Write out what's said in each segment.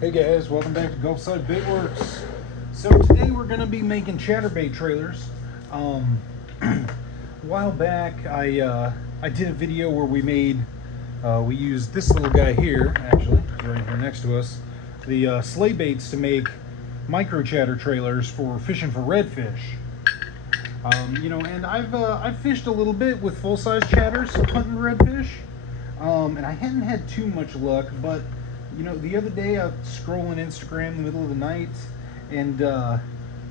Hey guys, welcome back to Gulfside Baitworks. So today we're going to be making chatterbait trailers. Um, a while back, I did a video where we used this little guy here, actually, right here next to us, the sleigh baits to make micro chatter trailers for fishing for redfish. And I've fished a little bit with full size chatters hunting redfish, and I hadn't had too much luck. But the other day I was scrolling Instagram in the middle of the night and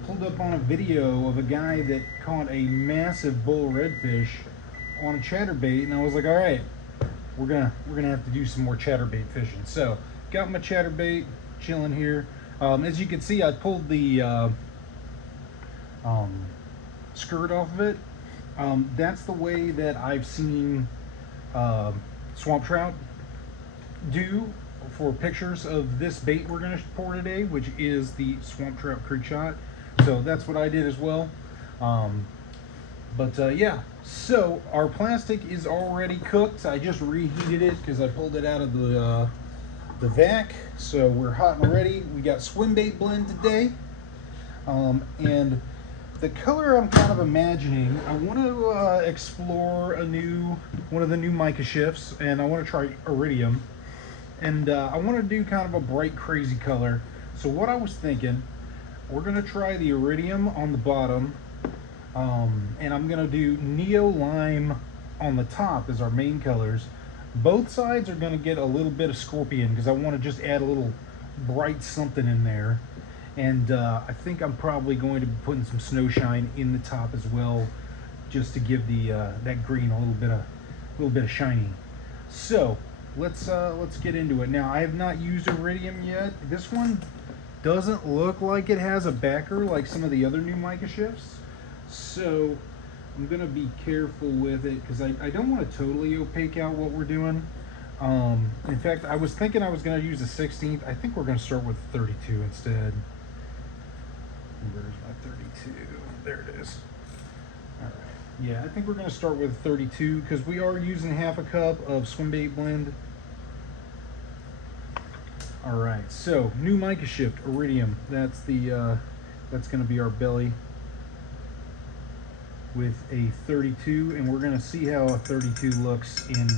pulled up on a video of a guy that caught a massive bull redfish on a chatterbait, and I was like, all right, we're gonna have to do some more chatterbait fishing. So got my chatterbait chilling here. As you can see, I pulled the um, skirt off of it. That's the way that I've seen uh, swamp trout do for pictures of this bait we're going to pour today, which is the swamp trout creek shot. So that's what I did as well. Yeah, so our plastic is already cooked. I just reheated it because I pulled it out of the vac. So we're hot and ready. We got swim bait blend today. And the color I'm kind of imagining, I want to explore one of the new mica shifts, and I want to try iridium, and I want to do kind of a bright, crazy color. So what I was thinking, we're going to try the iridium on the bottom, and I'm going to do neo lime on the top as our main colors. Both sides are going to get a little bit of scorpion because I want to just add a little bright something in there. And I think I'm probably going to be putting some snow shine in the top as well, just to give the that green a little bit of shiny. So let's get into it. Now I have not used iridium yet. This one doesn't look like it has a backer like some of the other new mica shifts, so I'm gonna be careful with it because I don't want to totally opaque out what we're doing. In fact, I was thinking I was gonna use a 16th. I think we're gonna start with 32 instead. Where's my 32? There it is. All right. Yeah, I think we're going to start with 32 because we are using half a cup of swim bait blend. All right. So new mica shift iridium. That's going to be our belly with a 32, and we're going to see how a 32 looks in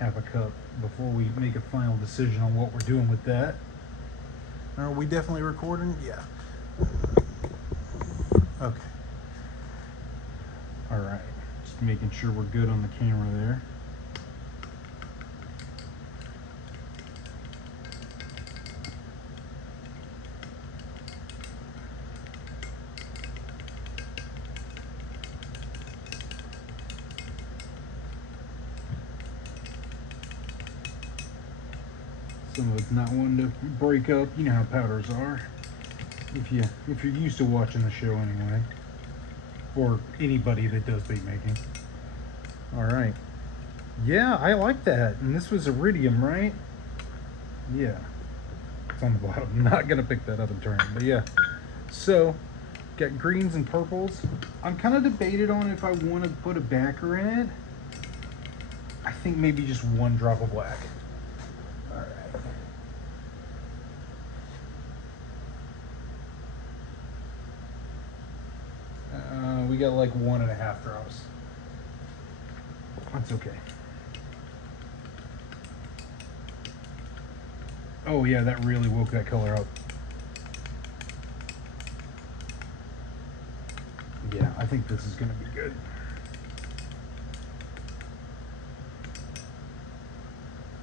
half a cup before we make a final decision on what we're doing with that. Are we definitely recording? Yeah. Okay. All right. Just making sure we're good on the camera there. Some of it's not wanting to break up. You know how powders are. If you're used to watching the show anyway, or anybody that does bait making. All right. Yeah, I like that. And this was iridium, right? Yeah. It's on the bottom. I'm not gonna pick that up and turn it, but yeah. So, got greens and purples. I'm kind of debated on if I want to put a backer in it. I think maybe just one drop of black. All right. We got like 1.5 drops. That's okay. Oh yeah, that really woke that color up. Yeah, I think this is gonna be good.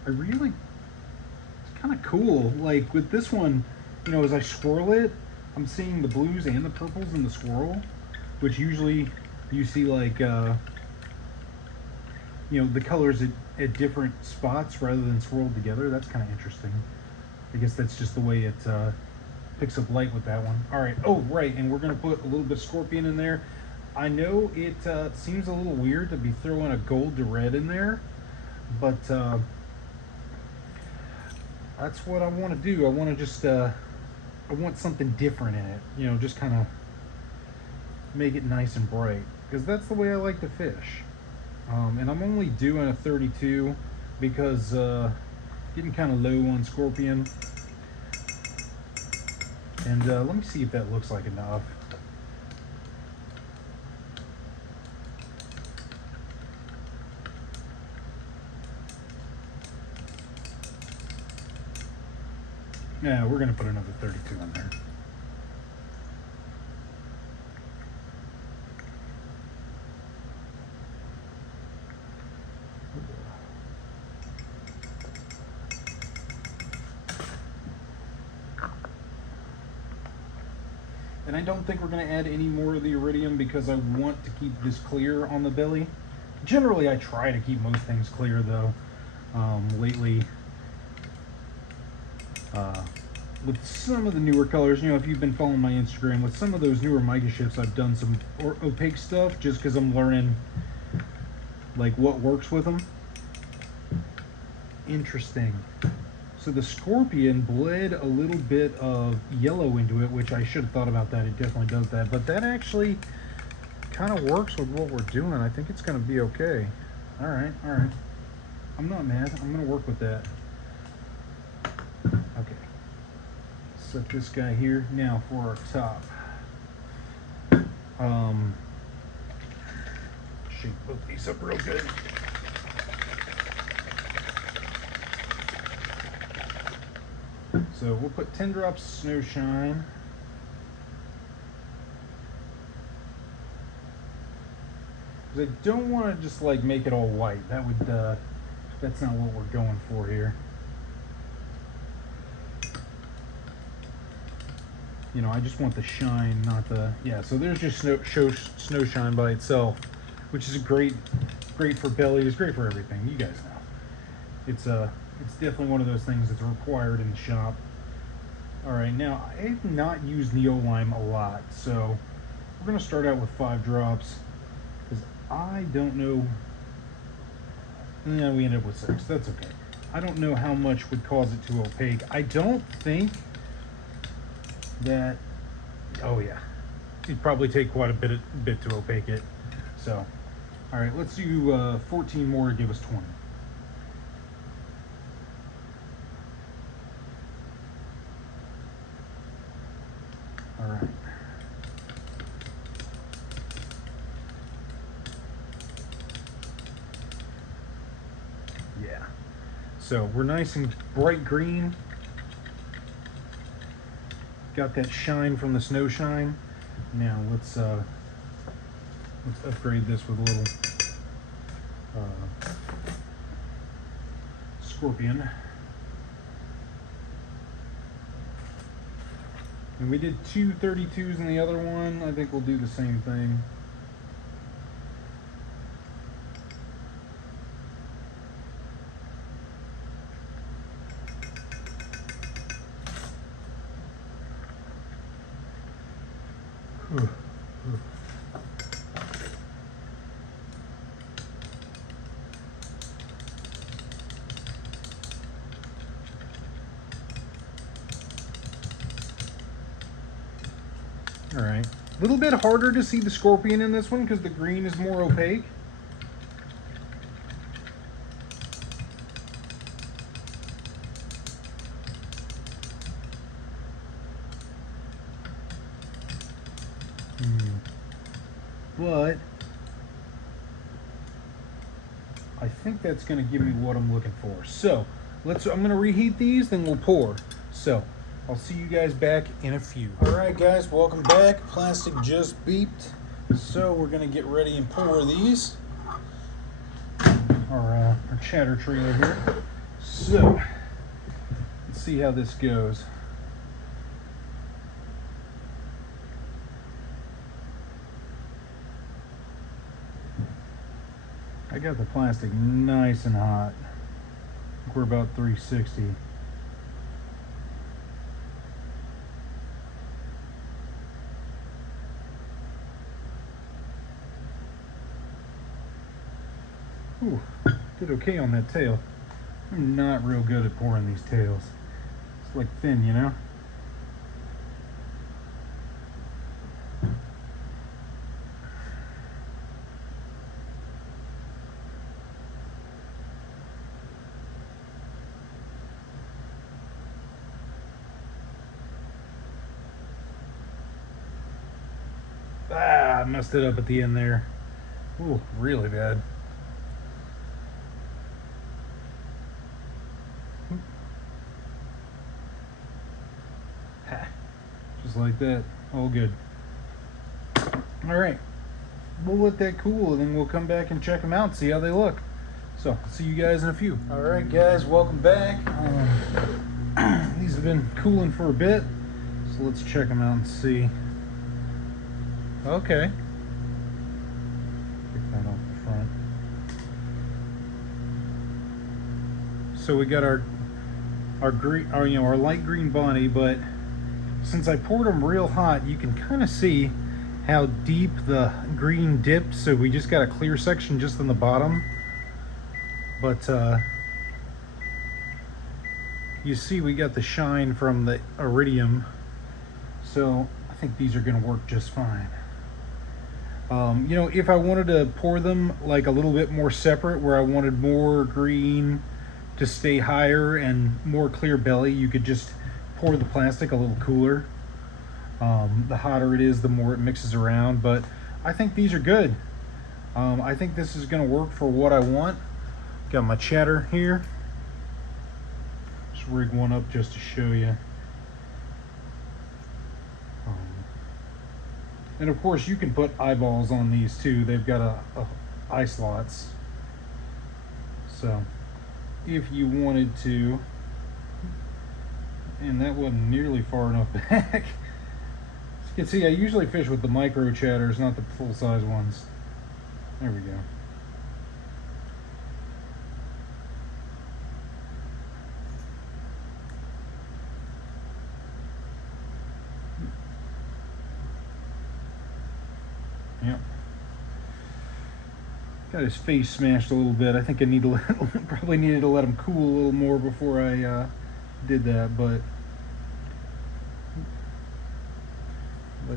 It's kind of cool. Like with this one, as I swirl it, I'm seeing the blues and the purples in the swirl, which usually you see like, the colors at different spots rather than swirled together. That's kind of interesting. I guess that's just the way it picks up light with that one. All right. Oh, right. And we're going to put a little bit of scorpion in there. I know it seems a little weird to be throwing a gold to red in there, but that's what I want to do. I want to just, I want something different in it. Just kind of make it nice and bright because that's the way I like to fish. And I'm only doing a 32 because getting kind of low on scorpion. And let me see if that looks like enough. Yeah, we're gonna put another 32 in there. And I don't think we're going to add any more of the iridium because I want to keep this clear on the belly. Generally, I try to keep most things clear, though. Lately, with some of the newer colors, you know, if you've been following my Instagram, with some of those newer mica ships, I've done some opaque stuff just because I'm learning, like, what works with them. Interesting. So the Scorpion bled a little bit of yellow into it, which I should have thought about that. It definitely does that. But that actually kind of works with what we're doing. I think it's going to be okay. All right, all right. I'm not mad. I'm going to work with that. Okay. Set this guy here. Now for our top. Shake both these up real good. So we'll put 10 drops of Snow Shine. Because I don't want to just like make it all white. That would, that's not what we're going for here. You know, I just want the shine, not the, yeah, so there's just Snow Shine by itself, which is great for bellies, great for everything. You guys know. It's definitely one of those things that's required in the shop. All right, now I have not used Neolime a lot, so we're gonna start out with 5 drops, because I don't know, we ended up with 6, that's okay. I don't know how much would cause it to opaque. I don't think that, oh yeah, it'd probably take quite a bit to opaque it. So, all right, let's do 14 more to give us 20. All right. Yeah. So we're nice and bright green. Got that shine from the Snow Shine. Now let's upgrade this with a little Scorpion. And we did 2 32s in the other one. I think we'll do the same thing. All right, a little bit harder to see the Scorpion in this one because the green is more opaque. But I think that's going to give me what I'm looking for. So I'm going to reheat these, then we'll pour. So I'll see you guys back in a few. All right, guys, welcome back. Plastic just beeped. So we're going to get ready and pour these. Our chatter trailer here. So let's see how this goes. I got the plastic nice and hot. I think we're about 360. Ooh, did okay on that tail. I'm not real good at pouring these tails. It's like thin, you know? I messed it up at the end there. Ooh, really bad. Just like that. All good. All right. We'll let that cool and then we'll come back and check them out and see how they look. So, see you guys in a few. All right, guys, welcome back. These have been cooling for a bit, so let's check them out and see. Okay. Pick that off the front. So we got our green, our light green Bonnie, but since I poured them real hot, you can kind of see how deep the green dipped. So we just got a clear section just on the bottom. But you see we got the shine from the iridium, so I think these are going to work just fine. You know, if I wanted to pour them like a little bit more separate, where I wanted more green to stay higher and more clear belly, you could just pour the plastic a little cooler. The hotter it is, the more it mixes around, but I think these are good. I think this is going to work for what I want. Got my chatter here. Just rig one up just to show you. And of course you can put eyeballs on these too. They've got a eye slots. So if you wanted to, and that wasn't nearly far enough back. As you can see, I usually fish with the micro chatters, not the full size ones. There we go. Yep. Got his face smashed a little bit. I think I need to probably needed to let him cool a little more before I did that, but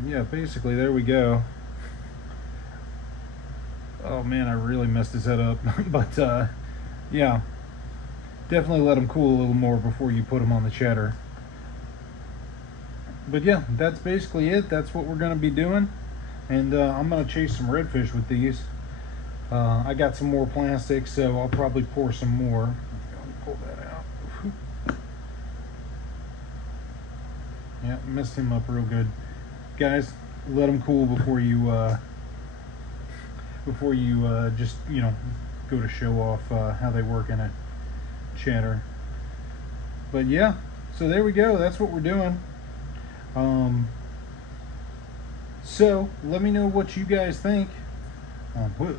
yeah, basically there we go. Oh man, I really messed his head up. But yeah, definitely let him cool a little more before you put him on the chatter. But yeah, that's basically it. That's what we're going to be doing. And I'm going to chase some redfish with these. I got some more plastic, so I'll probably pour some more. Pull that out. Yeah, messed him up real good. Guys, let them cool before you just, you know, go to show off how they work in a chatter. But yeah, so there we go. That's what we're doing. So let me know what you guys think. Put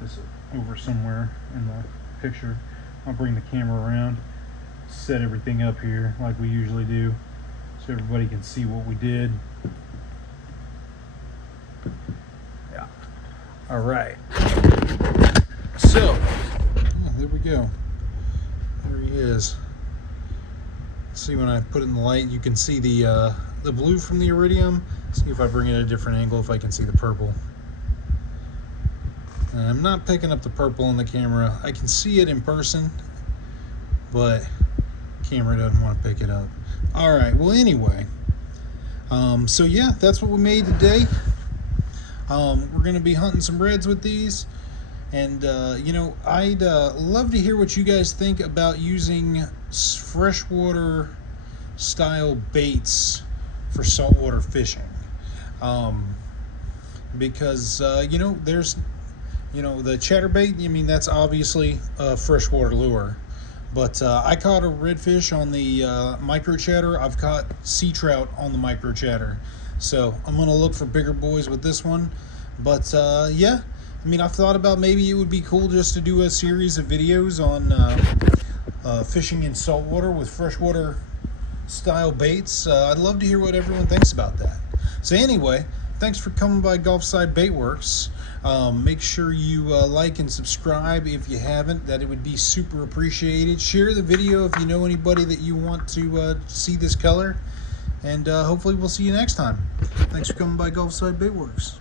this over somewhere in the picture. I'll bring the camera around, set everything up here like we usually do, so everybody can see what we did. Yeah. All right. So yeah, there we go. There he is. See, when I put it in the light, you can see the blue from the iridium. See if I bring it at a different angle, if I can see the purple. And I'm not picking up the purple on the camera. I can see it in person, but camera doesn't want to pick it up. All right, well anyway, so yeah, that's what we made today. We're gonna be hunting some reds with these, and you know, I'd love to hear what you guys think about using freshwater style baits for saltwater fishing, because you know, there's, you know, the chatterbait, I mean, that's obviously a freshwater lure, but I caught a redfish on the micro chatter. I've caught sea trout on the micro chatter, so I'm gonna look for bigger boys with this one. But yeah, I mean, I've thought about maybe it would be cool just to do a series of videos on fishing in saltwater with freshwater style baits. I'd love to hear what everyone thinks about that. So anyway, thanks for coming by Gulfside Baitworks. Make sure you like and subscribe if you haven't. That it would be super appreciated. Share the video if you know anybody that you want to see this color. And hopefully we'll see you next time. Thanks for coming by Gulfside Baitworks.